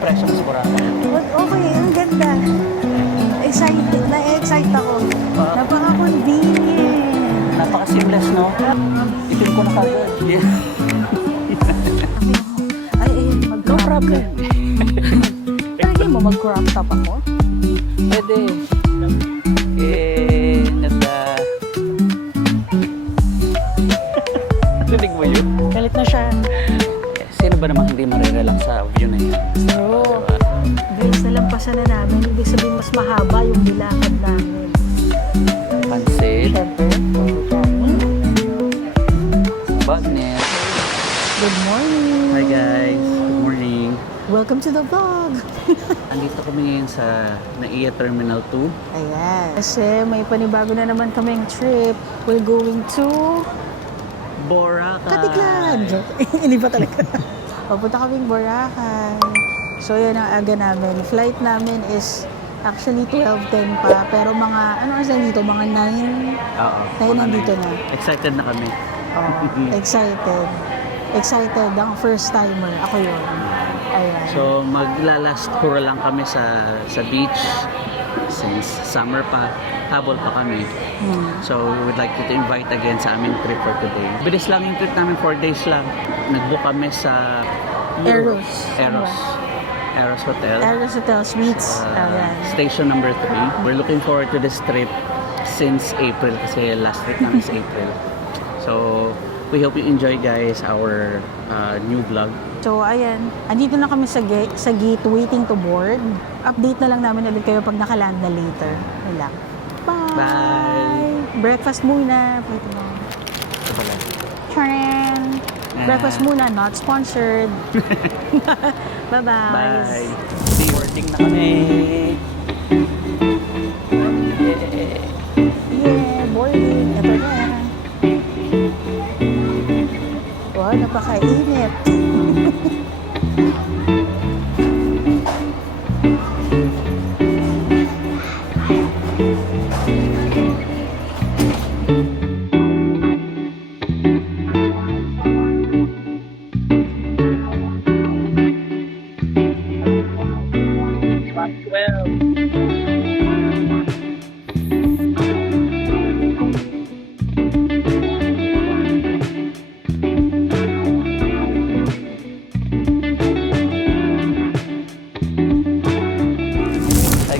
Presyo mas Boracay. Okay, ang ganda. Excited, na-excite ako. Napaka-convenient. Napaka-seamless, no? Ipin ko na kagad. Yeah. Ay, mag No problem. Pwede mo mag-crop top ako? Pwede. Eh, Rinig mo yun? Galit na siya. Sino ba naman hindi marirelax sa view na yan? Oo. Guys, nalampasan na namin. Ibig sabihin mas mahaba yung nilakad namin. Pansit. Siyempre, kanin. Bagnet. Good morning. Hi guys. Good morning. Welcome to the vlog. Andito kami ngayon sa NAIA Terminal 2. Ayan. Kasi may panibago na naman kaming trip. We're going to Boracay. Katiklan. Hindi pa talaga. Papunta kaming Boracay. So yun ang aga namin. Flight namin is actually 12:10 pa. Pero mga, ano oras na dito? Mga 9? Oo. 9 nandito na. Excited na kami. Oh, excited. Excited. Ang first timer. Ako yun. Ayan. So maglalast hura lang kami sa beach since summer pa, habol pa kami. So we would like to invite again sa aming trip for today. Bilis lang yung trip namin, 4 days lang. Nag-book kami sa Eros. Eros Hotel. Eros Hotel Suites. Ayan. Station number 3. We're looking forward to this trip since April kasi last trip namin is April. So we hope you enjoy guys our new vlog. So, ayan. Andito na kami sa gate waiting to board. Update na lang namin ulit kayo pag nakaland na later. Yun lang. Bye! Bye! Breakfast muna. Wait mo. Ito pala. Charan! Breakfast muna, not sponsored. Bye-bye! Bye! Day working na kami! Yeah, boarding. Ito na. Wow, napakainit.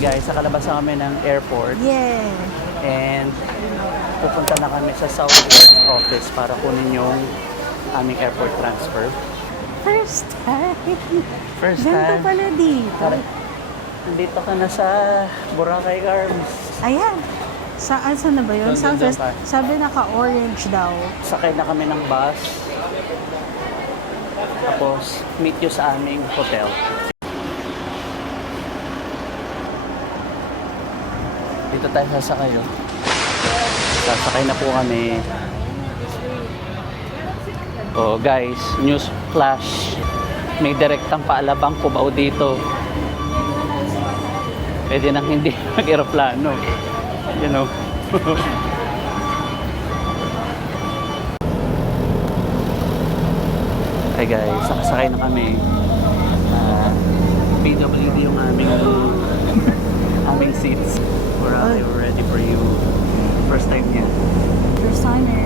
Guys, sa kalabasan kami ng airport Yeah. and pupunta na kami sa Southwest office para kunin yung aming airport transfer. First time. First Ganito time. pala dito. Nandito ka na sa Boracay Arms. Ayan. Saan na ba yun? Doon Southwest. ka. Sabi naka-orange daw. Sakay na kami ng bus. Tapos, meet you sa aming hotel. Dito tayo sasakay, oh. Sasakay na po kami. Oh, guys, news flash. May direktang paalabang Cubao dito. Pwede nang hindi mag-aeroplano. You know. Hey guys, sakasakay na kami. PWD yung aming seats. We're ready for you. First time niya. First timer.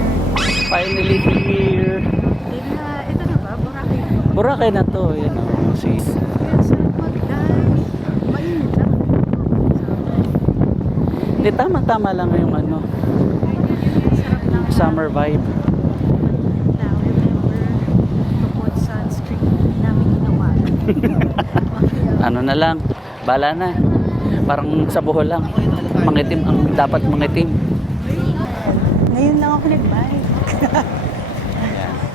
Finally here. Ito na ba? Boracay na ba? Boracay na to. Yan o. See. Kaya sarap mag-dive. Mainit lang. Hindi, tama-tama lang yung Sarap lang. summer vibe. Now, remember to put sunscreen. Hindi namin ginawa. Ano na lang. Bala na. Parang sa Bohol lang. Mangitim ang dapat mangitim. Ngayon lang ako nag-bike.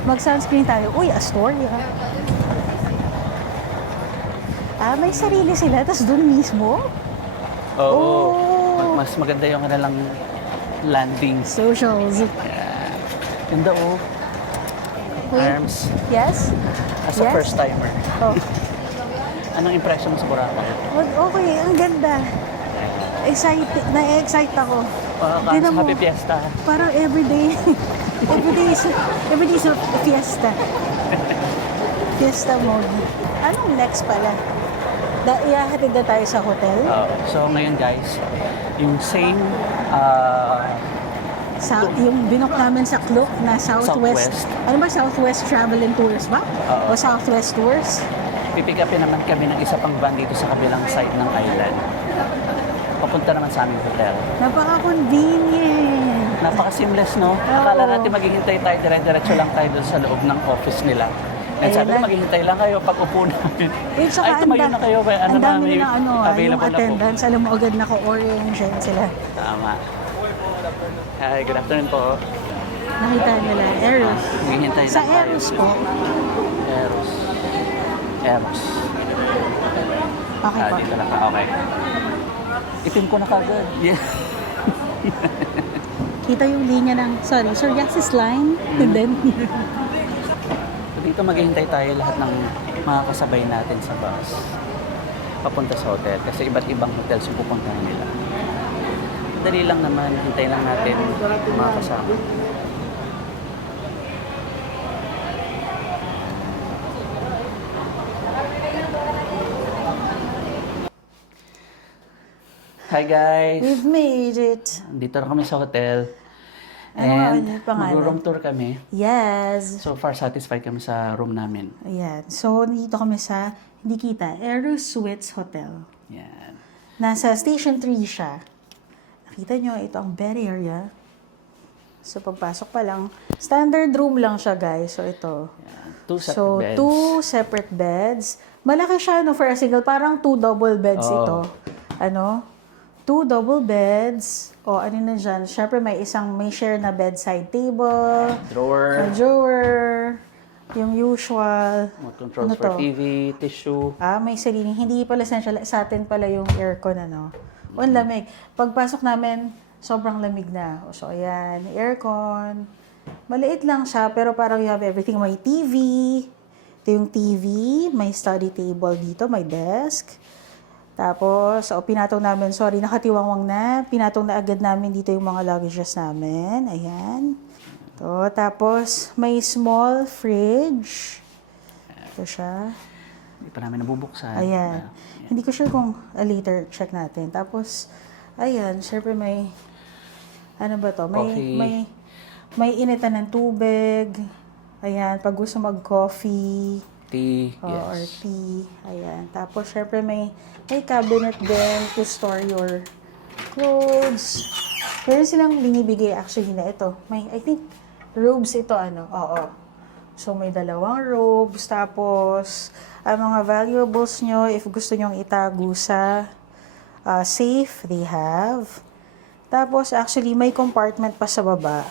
Mag-sunscreen tayo. Uy, Astoria. May sarili sila. Tapos doon mismo. Oo. Oh. Mas maganda yung kanilang landing. Socials. Ganda oh. Wait. Arms. Yes? As a Yes? first timer. Oh. Anong impression mo sa Boracay? Okay, ang ganda. Excited. Na-excite ako. Tingnan mo. Happy Fiesta. Parang everyday. everyday is a fiesta. Fiesta mode. Anong next pala? Ihahatid na tayo sa hotel. So ngayon guys, yung same Yung binook namin sa Klook na Southwest. Southwest. Ano ba? Southwest Travel and Tours ba? Oo. O Southwest Tours? pipick upin naman kami ng isa pang van dito sa kabilang side ng island. Papunta naman sa aming hotel. Napaka-convenient. Napaka-seamless, no? Oo. Akala natin maghihintay tayo, dire-diretso lang tayo doon sa loob ng office nila. And Ayun sabi ko, na. maghihintay lang kayo pag upo namin. Wait, saka Ay, tumayo na kayo. Ano ang na, dami may nila yung available na po. attendance. Alam mo agad naka-orange yan sila. Tama. Hi, good afternoon po. Nakita nila, Eros. Maghihintay Sa lang tayo. Eros po. Eros. Eros. Okay po. Dito lang ka. Okay. Itim ko na kagad. Yeah. Kita yung linya ng, psoriasis line. And then, So, dito maghihintay tayo lahat ng mga kasabay natin sa bus. Papunta sa hotel. Kasi iba't ibang hotels yung pupuntahan nila. Dali lang naman. Hintay lang natin mga kasama. Hi guys! we've made it. Dito na kami sa hotel. Ano And yung pangalan? mag-room tour kami. Yes. So far, satisfied kami sa room namin. Ayan. So, dito kami sa, hindi kita, Eros Suites Hotel. Yan. Nasa Station 3 siya. Nakita nyo, ito ang bed area. So, pagpasok pa lang, standard room lang siya, guys. So, ito. Yan. Two separate So, beds. 2 separate beds. Malaki siya, no, for a single. Parang 2 double beds Oo. ito. Ano? 2 double beds. O, ano na dyan? Siyempre, may share na bedside table. Drawer. May drawer. Yung usual. Remote controls Ano for to? TV, tissue. May sariling. Hindi pala essential. Sa atin pala yung aircon, ano. O, ang lamig. Pagpasok namin, sobrang lamig na. So, ayan. Aircon. Maliit lang siya, pero parang you have everything. May TV. Ito yung TV. May study table dito. May desk. Tapos, pinatong namin, nakatiwangwang na. Pinatong na agad namin dito yung mga luggages namin. Ayan. Tapos, may small fridge. Ito siya. Hindi pa namin nabubuksan. Ayan. Hindi ko sure kung later check natin. Tapos, ayan, syempre may, ano ba to? Coffee. May initan ng tubig. Ayan, pag gusto mag-coffee. Tea, Or yes. tea. Ayan. Tapos, syempre may cabinet din to store your clothes. Meron silang binibigay actually na ito. I think, robes ito, Oo. So, may 2 robes. Tapos, ang mga valuables nyo, if gusto nyong itago sa safe, they have. Tapos, actually, may compartment pa sa baba.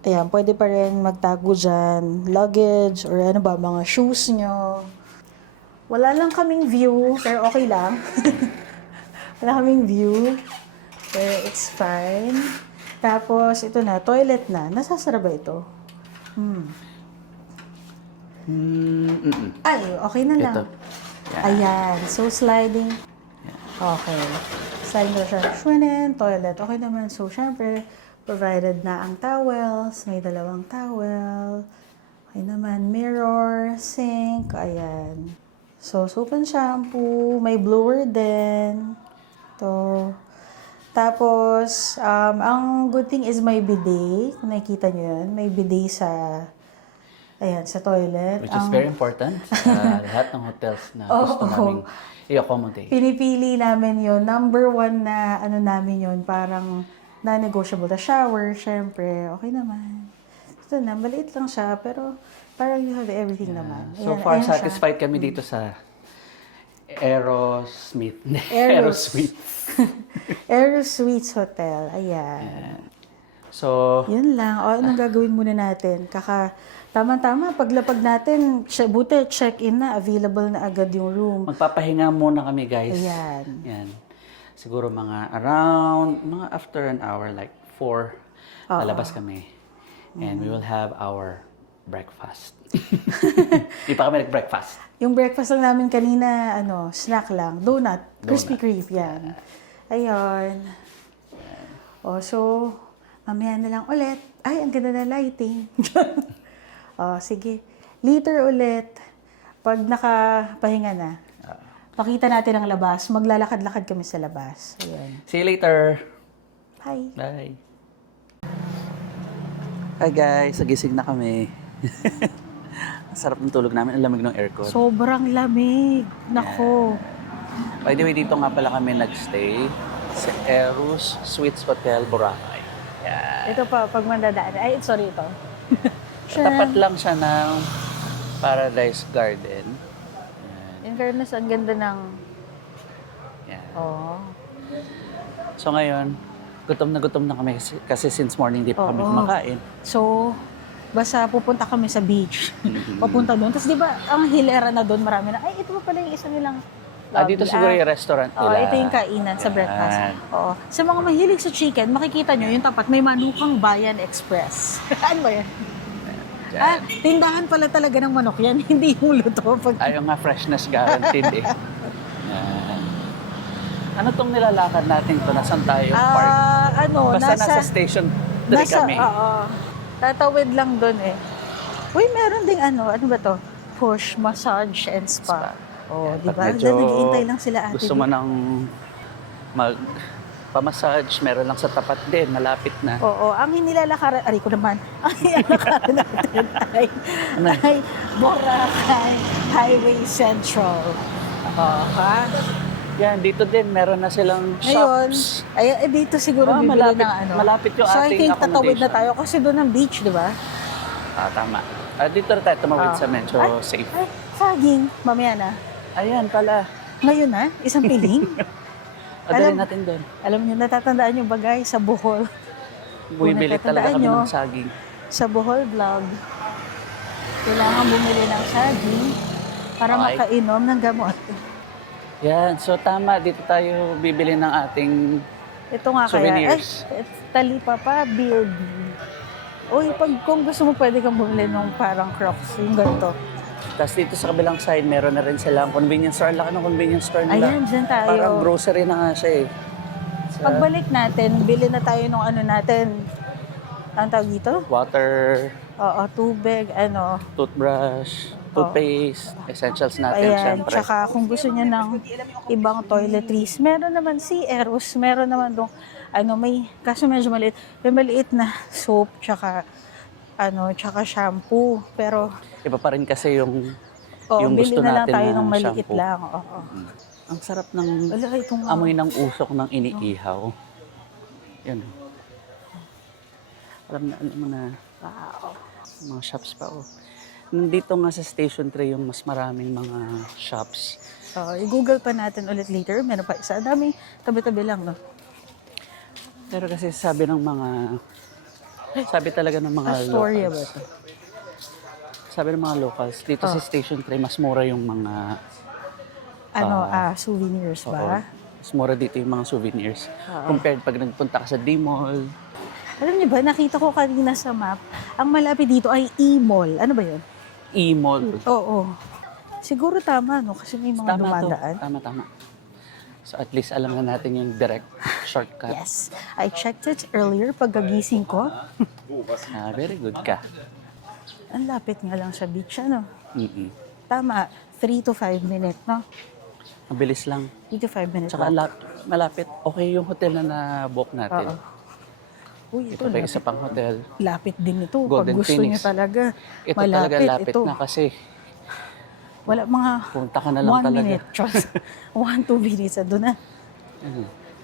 Ayan, pwede pa rin magtago dyan. Luggage, or mga shoes nyo. Wala lang kaming view, pero okay lang. Wala kaming view. Pero it's fine. Tapos, ito na, toilet na. Nasasara ba ito? Ay, okay na lang. Ito. Ayan. So, sliding. Okay. Sliding na siya. Shwenen, toilet. Okay naman. So, syempre, provided na ang towels. May 2 towel. Okay naman. Mirror, sink. Ayan. So, soap and shampoo. May blower din. Ito. Tapos, ang good thing is may bidet. Kung nakikita nyo yun, may bidet sa toilet. Which is very important sa lahat ng hotels na gusto naming i-accommodate. Pinipili namin yun. Number 1 na namin yun, parang non-negotiable. The shower, syempre, okay naman. Ito na, maliit lang siya, pero parang you have everything naman. So Ayan, far, ayan siya. satisfied kami dito sa Aerosmith. Eros. Aerosmith. Eros Suites Hotel. Ayan. So, Yun lang. Anong gagawin muna natin? Tama-tama, paglapag natin, buti check-in na, available na agad yung room. magpapahinga muna kami, guys. Ayan. Yan. Siguro mga after an hour, like 4, lalabas kami. And we will have our breakfast. Di pa kami nag-breakfast. Yung breakfast lang namin kanina, snack lang. Donut. Krispy Kreme. Yan. Ayun. So, mamaya na lang ulit. Ay, ang ganda na lighting. Sige. Later ulit. Pag nakapahinga na. Pakita natin ang labas. Maglalakad-lakad kami sa labas. Ayan. See you later. Hi. Bye. Hi guys, nagising na kami. Ang sarap ng tulog namin, ang lamig ng aircon. Sobrang lamig. Nako. By the way, dito nga pala kami nagstay sa Eros Suites Hotel, Boracay. Yan. Ito pa, pag mandadaan. Ay, sorry ito. Tapat lang siya ng Paradise Garden. In fairness, ang ganda ng... Yan. Oh. So ngayon, gutom na kami kasi since morning di pa kami Oo. kumakain. So, basta pupunta kami sa beach. Papunta doon. Tapos di ba, ang hilera na doon, marami na, ay, ito pa pala yung isa nilang Dito siguro yung restaurant Oo, nila. ito yung kainan sa Yan. breakfast. Oo. Sa mga mahilig sa chicken, makikita nyo yung tapat, may Manukang Bayan Express. Ano ba yan? Yan. Ah, tindahan pala talaga ng manok yan, hindi yung luto. Ayaw nga freshness guaranteed eh. Yan. Ano tong nilalakad natin to? Nasaan tayo? Park? Basta nasa station 3 kami. Oo. Tatawid lang doon eh. Uy, meron ding ano ba to? Push, massage, and spa. Oh, di ba? Medyo Naghihintay lang sila ate. gusto mo nang pamassage, meron lang sa tapat din, malapit na. Oo, ang hinilalakaran, aray ko naman, ang hinilalakaran natin ay Boracay Highway Central. Oo, ha? Yan, dito din, meron na silang Ngayon, shops. ay, dito siguro bibili malapit, ng ano. malapit yung So, I ating think tatawid na accommodation. tayo kasi doon ang beach, di ba? Tama. Dito na tayo tumawid sa medyo Ay, safe. Ay, saging. Mamaya na. Ayan pala. Ngayon na, isang piling. Adalhin natin doon. Alam niyo, natatandaan niyo ba guys, sa Bohol? Bumibili talaga natatandaan kami nyo, ng saging. Sa Bohol vlog, kailangan bumili ng saging para Okay. makainom ng gamot. Yan, so tama, dito tayo bibili ng ating Ito nga souvenirs. kaya, ay, talipapa, beard. Uy, kung gusto mo, pwede kang bumili ng parang Crocs, yung ganito. Tapos dito sa kabilang side, meron na rin silang convenience store. Ang laki ng convenience store nila. Ayan, dyan tayo. Parang grocery na nga siya eh. Pagbalik natin, bili na tayo ng ano natin. Ang tawag dito? Water, Oo, tubig, ano. toothbrush, toothpaste, essentials natin Ayan, syempre. tsaka kung gusto niya ng ibang toiletries, meron naman si Eros, meron naman dong, ano, may, kaso medyo maliit, may maliit na soap, tsaka, ano, tsaka shampoo. Pero, Iba pa rin kasi yung bili gusto na lang natin tayo na ng maliit shampoo. lang. Oo. Ang sarap ng Wala, itong, amoy ng usok ng iniihaw. Yan. Alam mo na, wow. mga shops pa oh. Nandito nga sa Station 3 yung mas maraming mga shops. So, i-google pa natin ulit later. Meron pa isa. Dami, tabi-tabi lang, no? Pero kasi sabi talaga ng mga Astoria ba locals. ito? Sabi ng mga locals, dito sa Station 3 mas mura yung mga Souvenirs oo, ba? mas mura dito yung mga souvenirs. Compared pag nagpunta ka sa D-Mall. Alam niyo ba, nakita ko kanina sa map, ang malapit dito ay E-Mall. Ano ba yun? E-Mall. Oo. Siguro tama, no? Kasi may mga dumadaan. Tama. So at least alam na natin yung direct shortcut. Yes. I checked it earlier pagkagising ko. Very good ka. Ang lapit nga lang sa beach, ano? Mm-mm. Tama, 3 to 5 minutes, no? Mabilis lang. 3 to 5 minutes. Tsaka malapit. Okay yung hotel na na-book natin. Uy, Ito pa yung isa pang hotel. lapit din ito. Golden Pag gusto Phoenix. niyo talaga. Ito talaga lapit ito. na kasi Wala mga punta ka na lang 1 talaga. minute. Trust. 1-2 minutes. Ando na.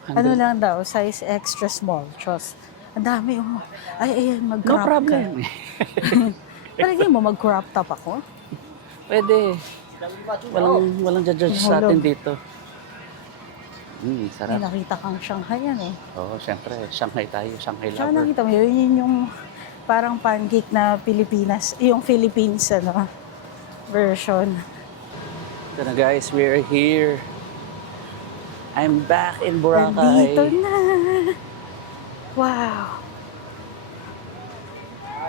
Ano lang daw, size extra small. Trust. Ang dami. Oh. Ay, ayan, No mag-crop problem. Palagay mo, mag-crop top ako? Pwede. Walang judge sa atin dito. May Sarap. nakita kang Shanghai yan eh. Oo, syempre. Shanghai tayo. Shanghai Tsaka lover. nakita mo, yun yung parang pancake na Pilipinas. Yung Philippines, ano, version. Ito na guys, we're here. I'm back in Boracay. Nandito na. Wow.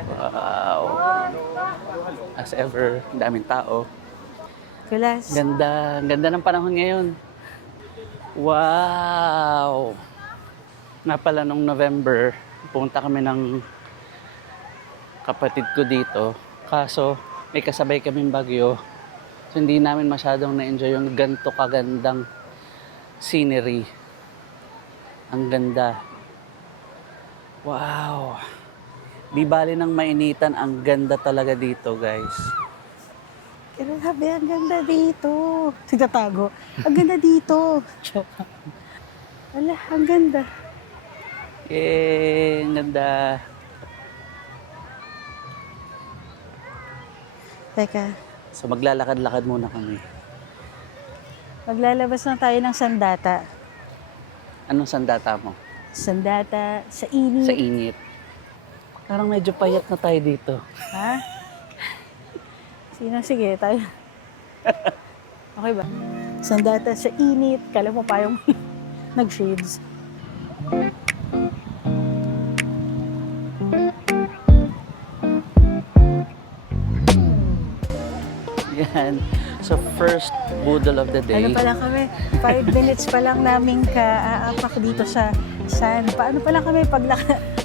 Wow. As ever, ang daming tao. Kulas. Ganda. Ang ganda ng panahon ngayon. Wow! Nga pala nung November, pumunta kami ng kapatid ko dito. Kaso, may kasabay kaming bagyo. So, hindi namin masyadong na-enjoy yung ganito kagandang scenery. Ang ganda. Wow! Di bali ng mainitan, ang ganda talaga dito, guys. Grabe, ang ganda dito. Sigtatago. Ang ganda dito. Ala, ang ganda. Ang ganda. Teka, So, maglalakad-lakad muna kami. maglalabas na tayo ng sandata. Anong sandata mo? Sandata, sa init. Sa init. Parang medyo payat na tayo dito. Ha? Sige, tayo. Okay ba? Sandata sa init. Kala mo pa yung nag-shades. Yan. So, first budol of the day. Ano pa lang kami? 5 minutes pa lang namin ka-aapak dito sa sand. Paano pa lang kami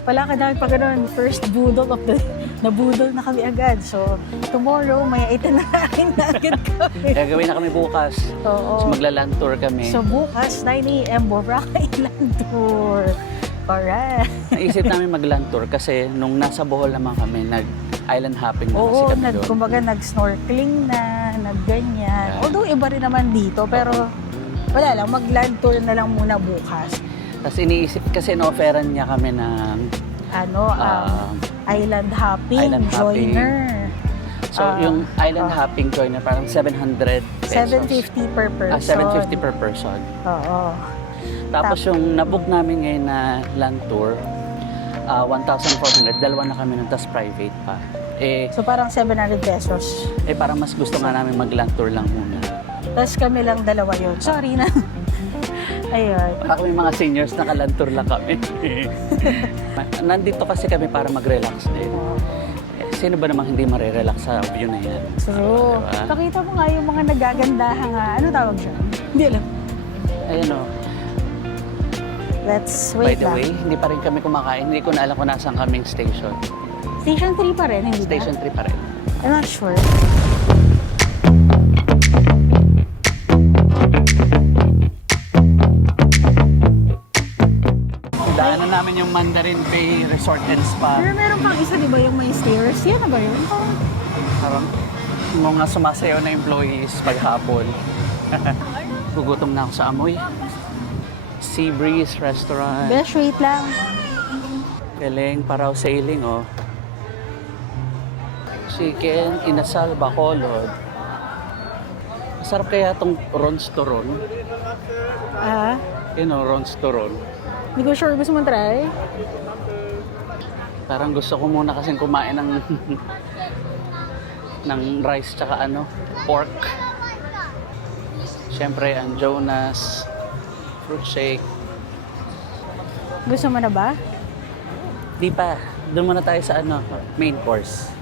palakad namin pag ganun, first budol of the nabudol na kami agad. So, tomorrow, may itinarahin na agad kami. Gagawin na kami bukas. Oo. So, magla-land tour kami. So, bukas, 9 a.m. Boracay Island Tour. Alright. Naisip namin mag-land tour kasi nung nasa Bohol naman kami, nag-island hopping na kasi Oo, kami doon. kumbaga nag-snorkeling na, nag-ganyan. Yeah. Although iba rin naman dito, pero wala lang, mag-land tour na lang muna bukas. Tapos iniisip kasi in-offeran niya kami ng Island hopping, Island hopping. joiner. so yung island hopping joiner parang 700 pesos. 750 per person. 750 per person. Oo. Tapos yung nabook namin ngayon na land tour, 1,400. Dalawa na kami nun, tapos private pa. So parang 700 pesos. Parang mas gusto nga namin mag-land tour lang muna. Tapos kami lang dalawa yun. Sorry na. Ayun. Baka kami mga seniors, naka-land tour lang kami. Nandito kasi kami para mag-relax din. Sino ba namang hindi marirelax sa view na yan? True. Diba? Pakita mo nga yung mga nagagandahan nga. Ano tawag siya? Hindi alam. Ayun o. Let's By wait the lang. way, hindi pa rin kami kumakain. Hindi ko na alam kung nasaan kaming station. Station 3 pa rin, hindi Station 3 pa rin. ba? I'm not sure. Daanan namin yung Mandarin Bay Resort and Spa. Pero meron pang isa, di ba, yung may stairs? Yan na ba yun? Oh. Parang mga sumasayaw na employees paghapon. Gugutom na ako sa amoy. Sea Breeze Restaurant. Besh, wait lang. Galing, paraw sailing, oh. Chicken, inasal, bacolod. Masarap kaya itong Rons Turon. Ah, Rons Turon. hindi ko sure. Gusto mo try? Parang gusto ko muna kasing kumain ng ng rice tsaka pork. Siyempre, ang Jonas, fruit shake. Gusto mo na ba? Di pa. Doon muna tayo sa main course.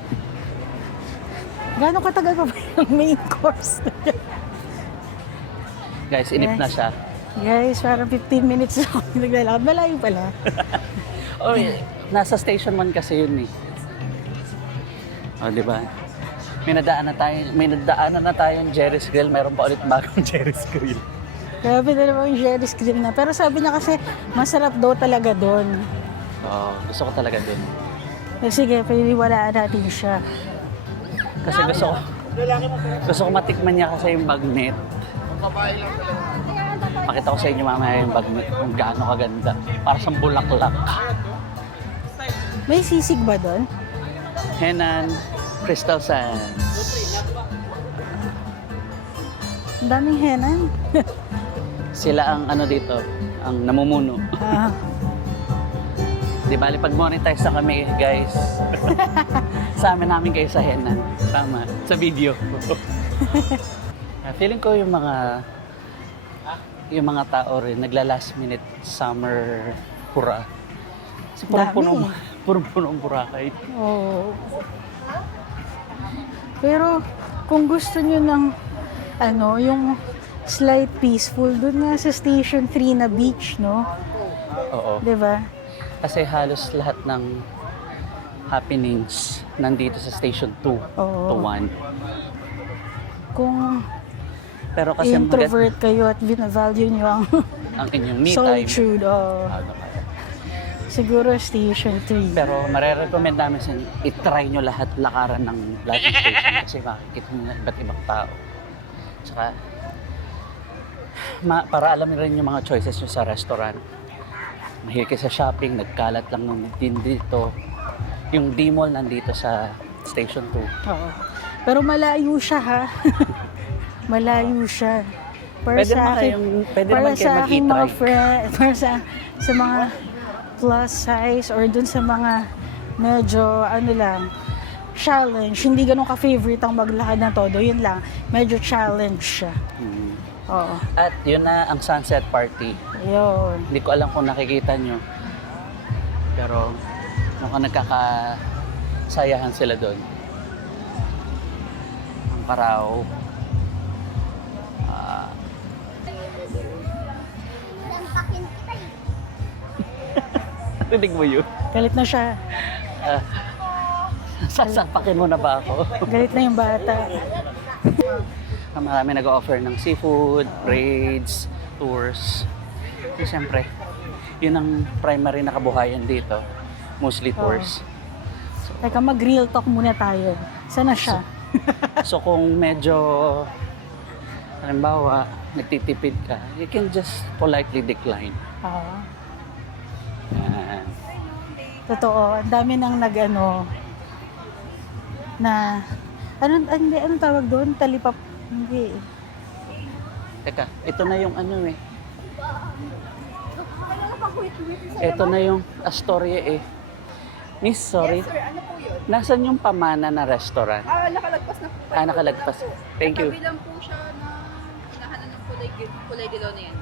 Gano'ng katagal pa ba yung main course? Guys, inip na siya. Guys, parang 15 minutes na kami naglalakad. Malayo pala. Oh, nasa station 1 kasi yun eh. Oh, di ba? May nadaanan na tayong Jerry's Grill. Meron pa ulit bagong Jerry's Grill. Grabe na naman yung Jerry's Grill na. Pero sabi niya kasi, masarap daw talaga doon. Oh, gusto ko talaga dun. Sige, pininiwalaan natin siya. Kasi gusto ko matikman niya kasi yung bagnet. Pakita ko sa inyo mamaya yung bagnet kung gaano kaganda. Para sa bulaklak. May sisig ba doon? Henan, Crystal Sands. Ang daming henan. Sila ang dito, ang namumuno. Ah, Di bali pag monetize na kami, guys. Sa amin namin kayo sa Henan. Tama. Sa video. Feeling ko yung mga tao rin nagla-last minute summer pura. Kasi Dami. punong Boracay. oo. Pero kung gusto nyo ng yung slight peaceful, doon nga sa Station 3 na beach, no? Oo. Diba? Kasi halos lahat ng happenings nandito sa Station 2 Oo. to 1. kung Pero kasi introvert kayo at binavalue nyo ang ang inyong me time. solitude. Oh. Ano kaya? Siguro station 3. Pero marirecommend namin sa inyo, itry nyo lahat lakaran ng Laging Station kasi makikita nyo na iba't ibang tao. Tsaka, para alam rin yung mga choices nyo sa restaurant. Mahilig kayo sa shopping, nagkalat lang ng din dito. Yung D-Mall nandito sa Station 2. Oo. Pero malayo siya ha. Malayo siya. Para Pwede naman akin, pwede para naman kayo sa aking mga mag-e-try. friend, para sa mga plus size or dun sa mga medyo ano lang, challenge. Hindi ganun ka-favorite ang maglakad na todo. Yun lang. Medyo challenge siya. Mm. Oo. At yun na ang sunset party. Yun. Hindi ko alam kung nakikita nyo. Pero mukhang nagkakasayahan sila doon. Ang Parao. Rinig mo yun? Galit na siya. Sasapakin mo na ba ako? Galit na yung bata. Marami nag-offer ng seafood, raids, tours. So, siyempre, yun ang primary na kabuhayan dito. Mostly tours. Teka, mag-real talk muna tayo. Sana siya? So kung medyo, halimbawa, nagtitipid ka, you can just politely decline. Oo. Yan. Totoo. Ang dami nang nag-ano na anong tawag doon? Talipap. Hindi. Teka, ito na yung ano eh. Ito na yung Astoria eh. Miss, sorry. Yes, sir. Ano po yun? Nasaan yung Pamana na restaurant? Nakalagpas na po. Nakalagpas. Thank you. Kabilang po siya na hinahanan ng kulay dilaw na yan.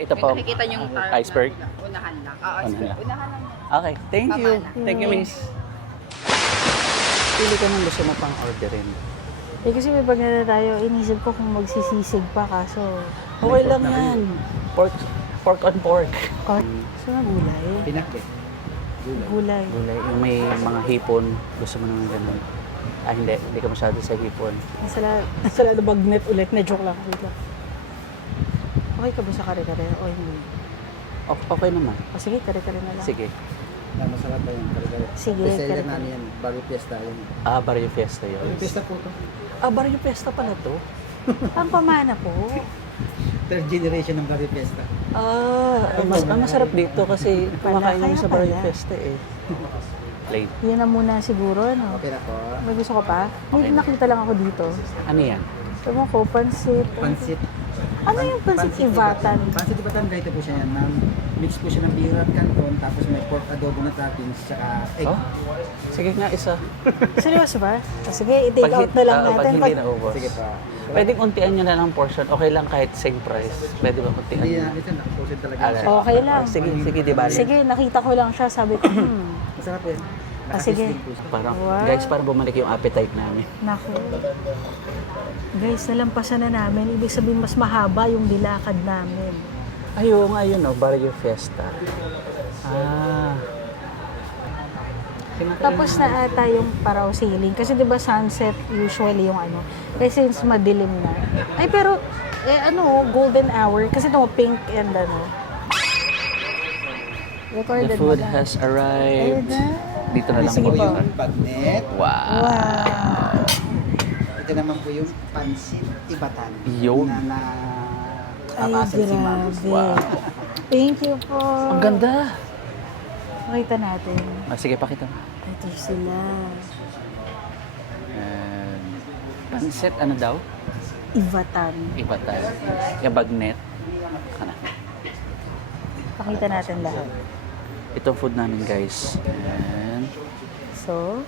Ito May po. nakikita yung Iceberg? Unahan lang. Unahan lang. Unahan lang. Okay, thank you. Pamana. Thank you, Miss. Pili ka ng gusto mo pang orderin. Eh kasi may pag na tayo, inisip ko kung magsisisig pa kaso Okay lang yan. Pork on pork. so na gulay. Pinakbet. Gulay. Gulay, yung may mga hipon, gusto mo naman ganun. Hindi ka masyado sa hipon. Masala na bagnet ulit. Na joke lang. Wait lang. Okay ka ba sa kare-kare? O hindi? Okay naman. O sige, kare-kare na lang. Sige. Masarap ba yung kare-kare? Sige, Bestseller kare-kare. namin yan. Bago piyesta yun. Barrio Fiesta yun. Piyesta po to. Barrio Fiesta pala to? Ang Pamana po. Third generation ng Barrio Fiesta. Masarap dito kasi kumakain namin sa Barrio pala. Fiesta eh. Plain. Yan na muna siguro, no? Okay na po. May gusto ka pa? May nakita lang ako dito. Ano yan? Sabi ko, pansit. Pansit. Ano yung pansit Ivatan? Pansit Ivatan, ganito po siya yan, ma'am. Mix po siya ng bihon at canton, tapos may pork adobo na toppings, saka egg. Oh? Sige nga, isa. Seryoso ba? Sige, i-take out na lang natin. Pag hindi na ubos. Sige pa. Pwedeng untian nyo na lang portion. Okay lang kahit same price. Pwede ba untian Hindi nyo? na, ito nakaposit talaga. Ah, Okay lang. Sige, di bali. Sige, nakita ko lang siya. Sabi ko, Masarap yan. sige. Nakakisling po siya. Parang, Wow. guys, parang bumalik yung appetite namin. Naku. Guys, nalampasan na namin. Ibig sabihin, mas mahaba yung nilakad namin. Ayun, Barrio Fiesta. Tapos na ata yung Parao sailing. Kasi di ba sunset usually yung ano. Kasi since madilim na. Ay, pero, golden hour. Kasi ito pink and ano. Recorded The food mo na. has arrived. Ayun na. Dito na lang Sige po po. yung... Yung bagnet. Wow. Wow. Ito naman po yung pansit Ivatan. Yun. Na Ay, tatasan si ma'am. grabe. Wow. Thank you po. Ang ganda. Makita natin. Sige, pakita mo. Ito sila. Pansit, ano daw? Ivatan. Iba tayo. Yung bagnet. Ano? Pakita natin lahat. Ito food namin, guys. And So,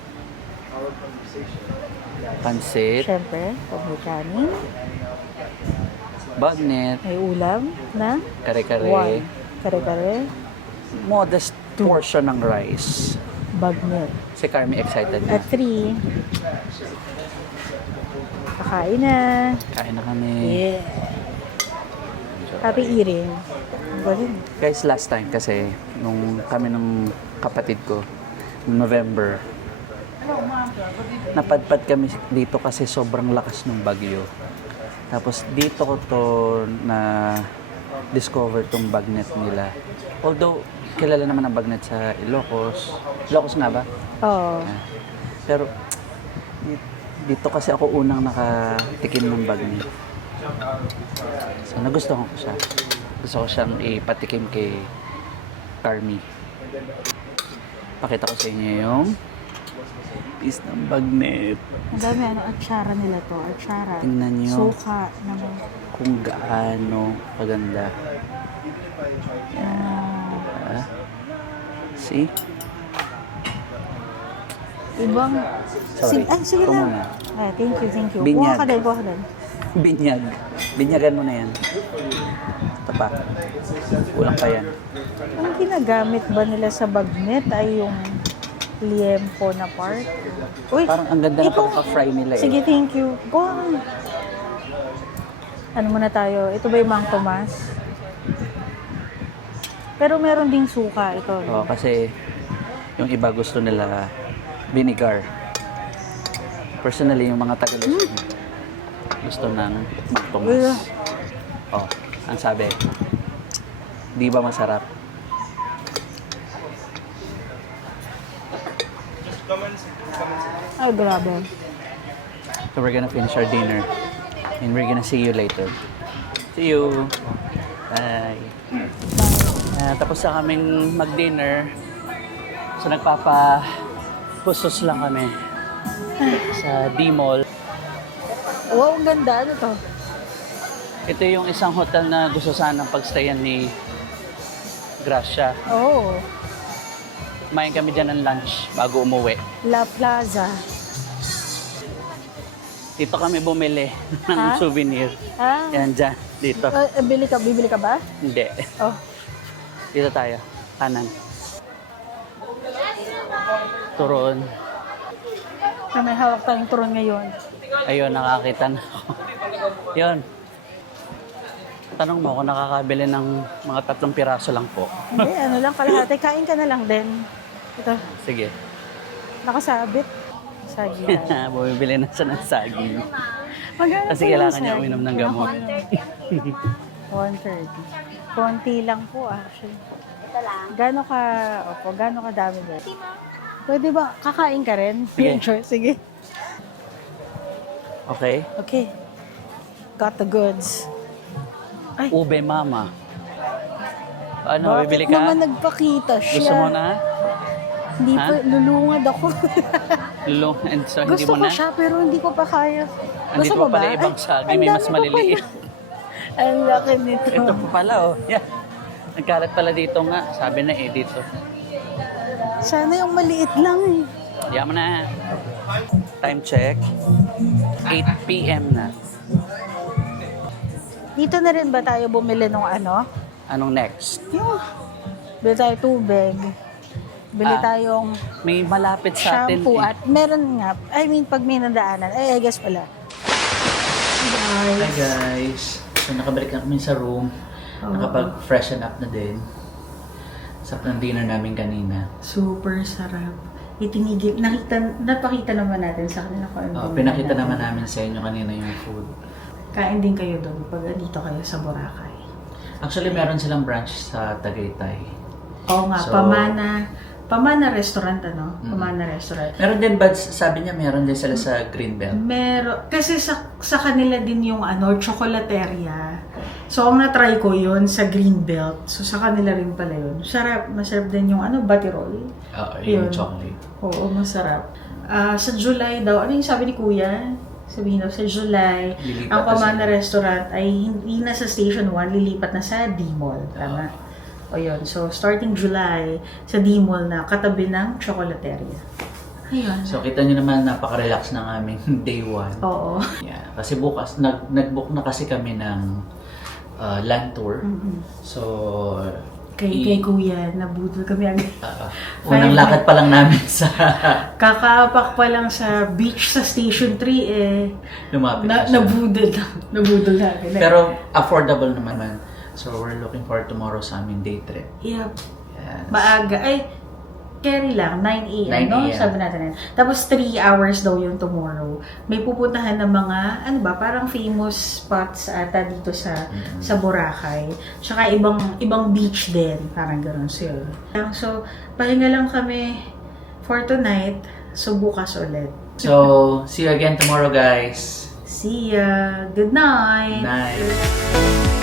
pansit, syempre, pag may kanin, bagnet, may ulam na kare-kare, one. Kare-kare, modest portion ng rice. bagnet. Si Carmi excited na. At 3, kakain na. Kain na kami. Yeah. Happy eating. Ang galing. Guys, last time kasi nung kami ng kapatid ko, noong November, napadpad kami dito kasi sobrang lakas ng bagyo. Tapos dito ko to na discover tong bagnet nila. Although kilala naman ang bagnet sa Ilocos. Ilocos nga ba? Oo. Pero dito kasi ako unang nakatikim ng bagnet. So nagustuhan ko siya. Gusto ko siyang ipatikim kay Carmi. Pakita ko sa inyo yung piece ng bagnet. Ang dami, atsara nila to. Atsara. Tingnan nyo Suka naman. kung gaano kaganda. Ah. See? Ibang... Sorry. Sige Ikaw na. muna. Ay, thank you. Binyag. Kuha ka din. Binyag. Binyagan mo na yan. Ito pa. Kulang pa yan. Ang ginagamit ba nila sa bagnet ay yung liempo na part? Uy, Parang ang ganda na ito- pagka-fry nila eh. Sige, thank you. Go on. Ano muna tayo? Ito ba yung Mang Tomas? Pero meron ding suka ito. Oo, kasi yung iba gusto nila vinegar. Personally, yung mga Tagalog gusto ng Tomas. Oh, ang sabi, di ba masarap? Ay, grabe. So we're gonna finish our dinner and we're gonna see you later. See you! Bye! Tapos na kaming mag-dinner. So nagpapa-pusos lang kami sa D-Mall. Wow, ang ganda. Ano to? Ito yung isang hotel na gusto sanang pagstayan ni Gracia. Oh, Kumain kami dyan ng lunch bago umuwi. La Plaza. Dito kami bumili ng Ha? souvenir. Ah, Yan dyan, dito. bibili ka ba? Hindi. Oh, Dito tayo. Kanan. Turon. may hawak tayong turon ngayon. Ayun, nakakita na ako. Yun. Tanong mo kung nakakabili ng mga 3 piraso lang po. Hindi, ano lang, kalahati. Kain ka na lang din. Ito, Sige. nakasabit. Sagi. Bumibili na siya ng saging. Magkano Kasi po yung kailangan niya saging? uminom ng gamot. 130. Konti lang po actually. Gano'n ka, gano'n kadami ba? Pwede ba, kakain ka rin? Sige. Sure, sige. Okay? Okay. Got the goods. Ay, Ube mama. Ano, bakit bibili ka? naman nagpakita siya? Gusto mo na? Hindi Ha? pa, lulungad ako. And so, hindi Gusto mo ko na? siya, pero hindi ko pa kaya. Andito Gusto mo pa pala ba? ibang Ay, saging, ang may mas dami pa maliliit. pala. Ang laki nito. Ito pa pala, oh. Yeah. Nagkalat pala dito nga. Sabi na eh, dito. Sana yung maliit lang eh. Yaman na. Time check. 8 p.m. na. Dito na rin ba tayo bumili ng ano? Anong next? Yung, bili tayo tubig. Bili Ah, tayong May malapit sa atin. shampoo eh. at meron nga, I mean, pag may nadaanan, I guess pala. Hi guys. So nakabalik na kami sa room. Nakapag-freshen up na din. Sarap ng dinner namin kanina. Super sarap. Itinigil, napakita naman natin sa kanila kung ano. Pinakita naman namin sa inyo kanina yung food. Kain din kayo doon pag dito kayo sa Boracay. Actually, meron silang branch sa Tagaytay. Oo nga, So, Pamana restaurant, ano? Pamana restaurant. Meron din ba, sabi niya, meron din sila sa Greenbelt. Kasi sa kanila din yung ano, chocolateria. So, ang na-try ko yun sa Greenbelt. So, sa kanila rin pala yun. Masarap din yung ano, batirol. Oo, yung Yun. chocolate. Oo, masarap. Sa July daw, ano yung sabi ni Kuya? Sabihin daw, sa July, Lilipat ang na Pamana sila. Restaurant ay hindi na sa Station 1, lilipat na sa D-Mall. Tama? O yun. So, starting July, sa D-Mall na, katabi ng chocolateria. Ayun. So, kita niyo naman, napaka-relax ng aming day 1. Oo. Yeah, kasi bukas, nag-book na kasi kami ng land tour. So, Kay Kuya, nabudol kami agad. unang lakad pa lang namin sa Kakaapak pa lang sa beach sa Station 3 lumapit na siya. nabudol namin. Pero affordable naman. So, we're looking forward tomorrow sa aming day trip. Yep. Yes. Maaga. Ay, Carry lang, 9 a.m. 9 no? a.m. Sabi natin yan. Tapos 3 hours daw yung tomorrow. May pupuntahan ng mga, ano ba, parang famous spots ata dito sa Boracay. Tsaka ibang beach din. Parang gano'n sila. So, pahinga lang kami for tonight. So, bukas ulit. So, see you again tomorrow, guys. See ya! Good night! Night.